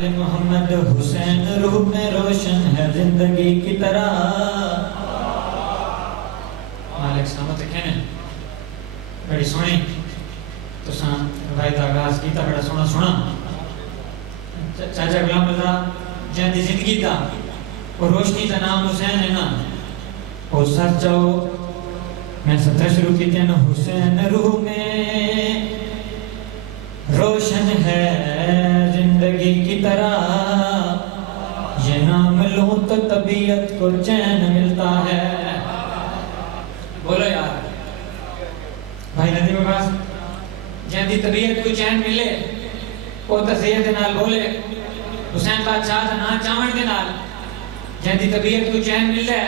محمد حسین روح میں روشن ہے زندگی کی طرح. مالک سلامت کہنے بڑی سونی تو سان روایت آغاز کیتا بڑا سونا سونا. چاچا غلام رضا جن دی زندگی دا اور روشنی دا نام حسین ہے نا. اور سچ جاؤ میں سترہ شروع کی تھی نا. حسین روح میں روشن ہے زندگی کی طرح, یہ نام لوں تو طبیعت کو چین ملتا ہے. بولو یار بھائی ندیم عباس جن دی طبیعت کو چین ملے وہ تصیح دے نال بولے. حسین بادشاہ دا نا چاون دے نال جن دی طبیعت کو چین ملے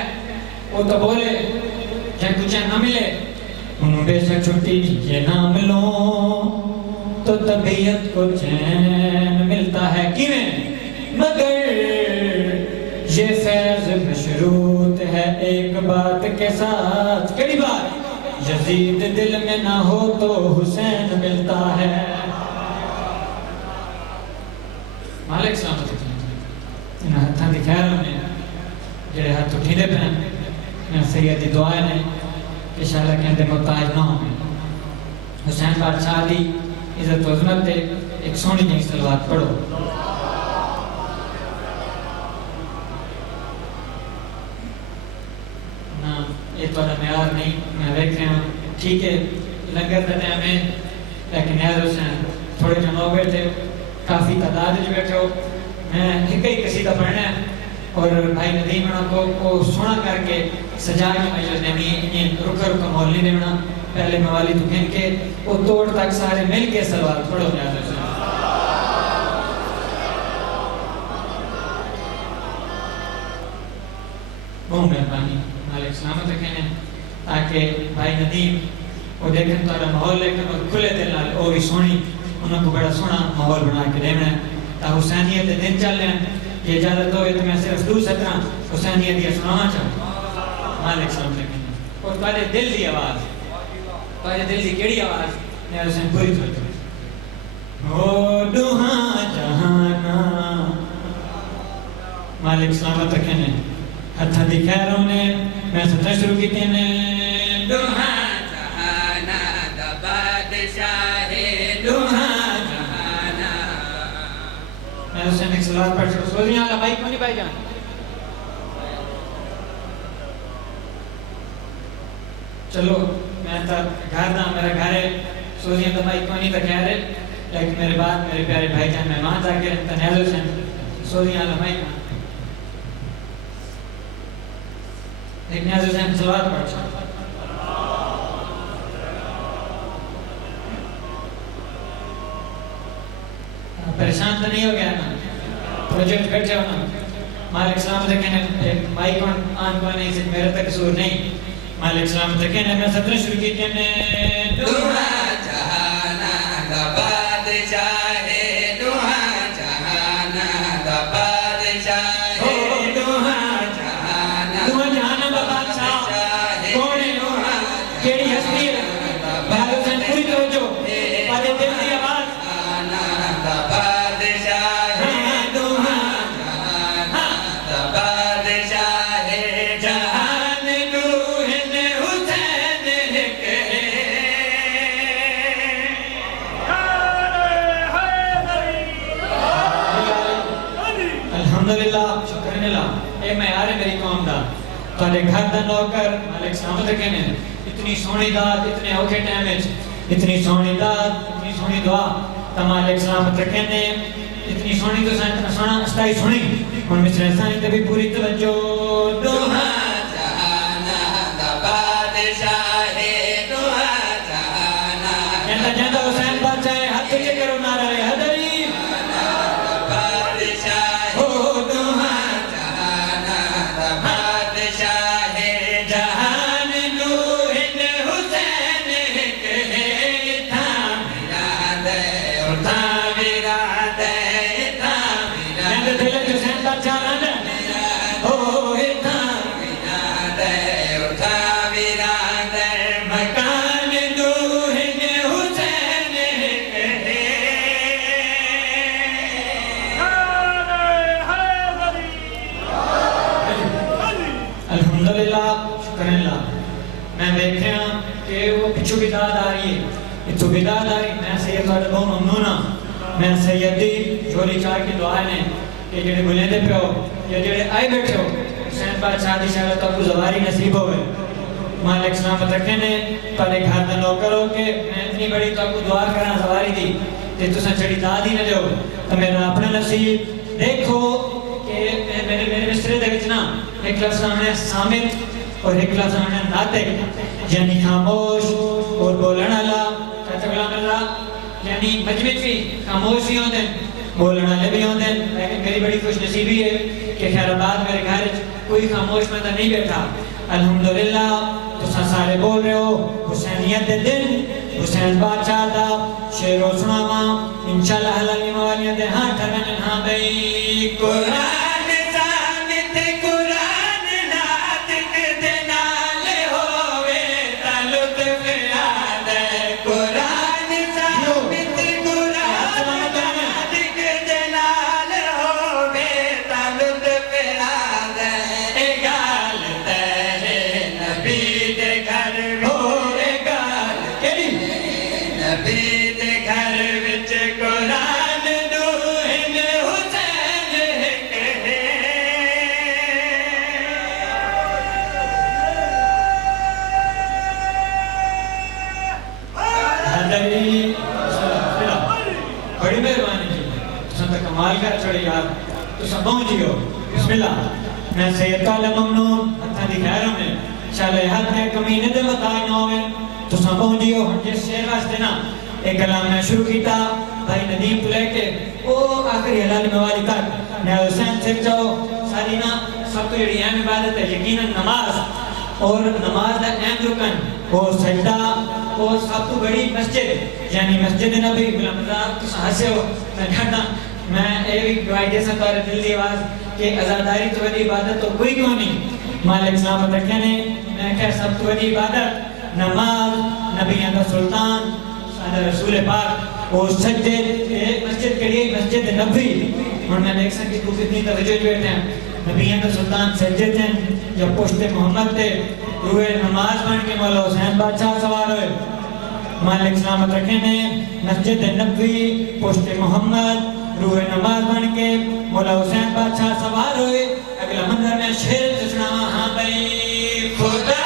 وہ تو بولے, جن کو چین نہ ملے انہوں بے شک چھٹی. یہ نام لوں تو طبیعت کو چین ملتا ہے کیویں مگر یہ فیض مشروط ہے ایک بات کے ساتھ. کیڑی بات؟ یزید دل میں نہ ہو تو حسین ملتا ہے. مالک سلامت انہاں ہتھاں دی خیر ہونے جڑے ہاتھ اٹھیندے پہن میں سیدی دعائیں نے کہ شاءاللہ کہندے محتاج نہ ہوں. حسین بادشاہ دی عزت و عظمت تے ایک سونی جنگ صلوات پڑھو. نا یہ تو معیار نہیں میں دیکھ رہا ہوں ٹھیک ہے لنگر کا ٹائم ہے لیکن نیاز حسین تھوڑے جن ہو گئے تھے کافی تعداد جو بیٹھے ہو. میں ایک ہی قصیدہ پڑھنا ہے اور بھائی ندیم کو سونا کر کے سجا کے مجلس نے انہیں رکا رکا مول نہیں دینا. پہلے موالی تو کہن کے وہ توڑ تک سارے مل کے سلوات پڑھو نیاز حسین. بہت مہربانی مالک سلامت کہنے تاکہ بھائی ندیم وہ دیکھیں تو ماحول لیکن وہ کھلے دل نال اور بھی سونی انہوں کو بڑا سونا ماحول بنا کے دینا ہے تا حسینیت دن چل رہے ہیں. یہ اجازت ہوئے تو میں صرف 2-17 حسینیت یہ سنانا چاہوں. مالک سلامت کہنے اور تمہارے دل دی آواز تمہارے دل دی کیڑی آواز نیاز حسین پوری تو او دوہاں جہانا. مالک سلامت کہنے ہتھاں دی خیر ہونے میں سترہ شروع کی تھی نے. دوہاں جہانا دا بادشاہ دوہاں جہانا. میں حسین ایک صلوات پڑھ چھوڑ سوزیاں اللہ بھائی کونی بھائی جان چلو میں تا گھر دا میرا گھر ہے سوزیاں دا بھائی کونی تا خیر ہے لیکن میرے بعد میرے پیارے بھائی جان مہمان جا کے رہتا نیاز حسین سوزیاں اللہ بھائی جان ایک نیاز حسین صلوات پڑھ چھوڑ. پریشان تو نہیں ہو گیا نا پروجیکٹ بیٹھے ہونا. مالک سلامت کہنے مائک آن کو نہیں صرف میرے تک قصور نہیں. مالک سلامت کہنے میں 17 شروع کی کہنے دوہاں جہانا دا بادشاہ دوہاں جہانا دا بادشاہ دوہاں جہانا دا بادشاہ کونے دوہاں کیڑی ہستی ہے بھائی حسین پوری توجہ پادے دل دی آواز میری قوم دا تھوڑے گھر دا نوکر مالک سلامت کہنے اتنی سونی داد اتنے اوکھے ٹیمیج اتنی سونی داد اتنی سونی دعا تا مالک سلامت کہنے اتنی سونی تو سونا استائی سونی ان میں سرسانی تبھی پوری توجہ. دوہاں جہانا دا بادشاہ دوہاں جہانا جندہ جندہ حسین بادشاہ ہاتھ کے کرو نعرہ حیدری Oh, اتو بداداری میں سید والا بہن ممنونہ میں سیدی جھولی چار کی دعا نے کہ جڑے بلیں دے پہ ہو یا جڑے آئے بیٹھے ہو حسین بادشاہ دی شاید تو آپ کو زواری نصیب ہوئے مالک سلامت رکھے نے پہلے گھر دا نوکر ہو کہ میں اتنی بڑی تو آپ کو دعا کرنا زواری دی تے تو سن چڑی داد ہی نہ جو تو میرا اپنا نصیب دیکھو کہ میرے مصرے دے وچ نا ایک لفظ نام ہے سامت اور ایک لفظ نام ہے ناطق یعنی خاموش اور بولن والا چاچا غلام اللہ یعنی مجمع بھی خاموش بھی ہوتے ہیں بولن والے بھی ہوتے ہیں لیکن میری بڑی خوش نصیبی ہے کہ خیر آباد میرے گھر کوئی خاموش بندہ نہیں بیٹھا الحمدللہ تو سارے بول رہے ہو حسینیت دے دن حسین بادشاہ دا شعر و سناواں انشاءاللہ حلالی موالیاں دے ہاں ٹھرمن ہاں بھئی قرآن ثابت قرآن ناطق دے نال ہووے تا لطف یاد ہے قرآن ثابت قرآن ناطق دے نال ہووے تا لطف یاد ہے اے گال تے نبی دے گھر ہوے گال کیڑی نبی دے گھر وچ قرآن دوہن حسین کہے حضری بڑی مہربانی جی تساں تے کمال کر چھڑے یار تساں پہنچیو بسم اللہ میں سید کالہ ممنون ہتھاں دی خیر ہونے شالے ہاتھ میں کمینے دے بتائے نہ ہوئے تساں پہنچیو ہن جس شعر واسطے نا ایک کلام میں شروع کیتا بھائی ندیم تو لے کے او آخری حلالی موالی تک میں حسین سے جاؤ ساری نا سب تو جڑی اہم عبادت ہے یقیناً نماز اور نماز دا اہم رکن اور سجدہ اور سب تو بڑی مسجد یعنی مسجد نبی غلام اللہ تو ہنسے ہو میں کہتا میں یہ بھی گواہی دے سکتا ہے دل دی آواز کہ عزاداری تو بڑی عبادت تو کوئی کیوں نہیں مالک سلامت رکھے نے میں کہہ سب تو بڑی عبادت نماز نبیوں کا سلطان سادہ رسول پاک اور سجد مسجد کے لیے مسجد نبی اور میں دیکھ سکتی کو کتنی توجہ بیٹھے ہیں نبیوں کا سلطان سجد ہیں یا پشت محمد تھے روح نماز بن کے مولا حسین بادشاہ سوار ہوئے مالک سلامت رکھے نے مسجد نبوی پشت محمد روح نماز بن کے مولا حسین بادشاہ سوار ہوئے اگلا منظر میں شعر سنا ہاں بھائی خدا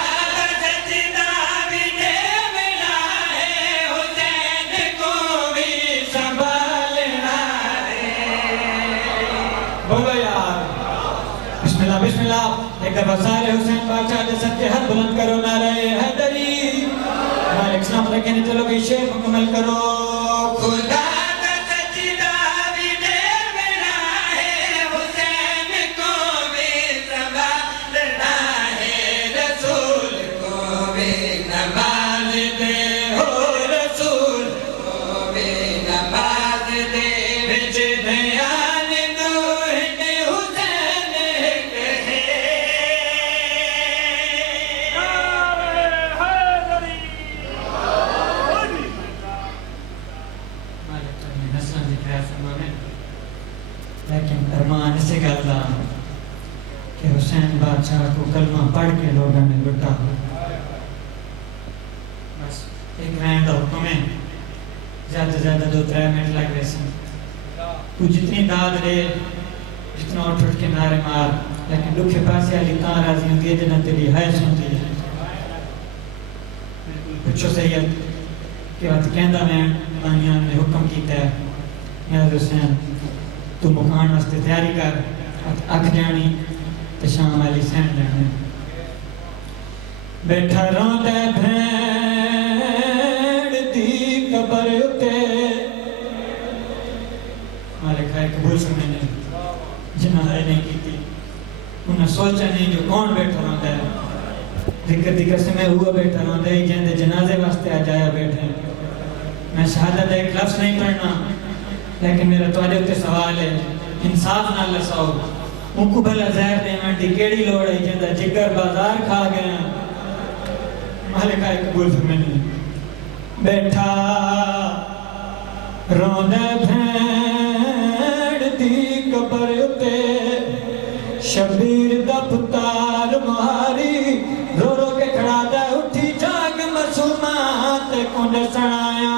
بولو یار بسم اللہ ایک دفعہ سارے حسین بادشاہ کے سب کے ہاتھ بلند کرو نعرہ حیدری مالک سلام رکھے نے چلو کہ شعر مکمل کرو خدا کا سجدہ بھی دے ملا ہے حسین کو بھی سنبھالنا ہے رسول کو بھی نماز دے ہو رسول کو بھی نماز دے بچ دھیان لیکن ارمان اسے کہتا کہ حسین بادشاہ کو کلمہ پڑھ کے لوگوں نے لٹا بس ایک رہن حکم ہے زیادہ سے زیادہ 2-3 منٹ لگ رہے سن تو جتنی داد دے جتنا اٹھ کے نعرے مار لیکن لکھے پاسے علی تاں راضی ہوتی ہے جنہ تیری ہے سنتی ہے پوچھو سید کہ وقت کہندہ میں بانیان نے حکم کیتا ہے یا حسین تو مکان واسطے تیاری کر اکھ جانی تے شام والی سین جانے بیٹھا روندے بھیڑ دی قبر اتے مالک ہے قبول سننے نے جنازہ نہیں کیتی انہیں سوچا نہیں جو کون بیٹھا روندا ہے ذکر دی قسم ہوا بیٹھا روندا ہے جندے جنازے واسطے آ جایا بیٹھے میں شہادت ایک لفظ نہیں پڑھنا لیکن میرا توجہ تے سوال ہے انصاف نہ لساؤ ان کو بھلا زہر دیوان دی کیڑی لوڑ ہے جندہ جگر بازار کھا گئے مالک آئے قبول فرمانی بیٹھا روندے بھیڑ دی قبر اتے شبیر دا پتار مہاری رو رو کے کھڑا دا اٹھی جاگ مسومات کنڈ سنایا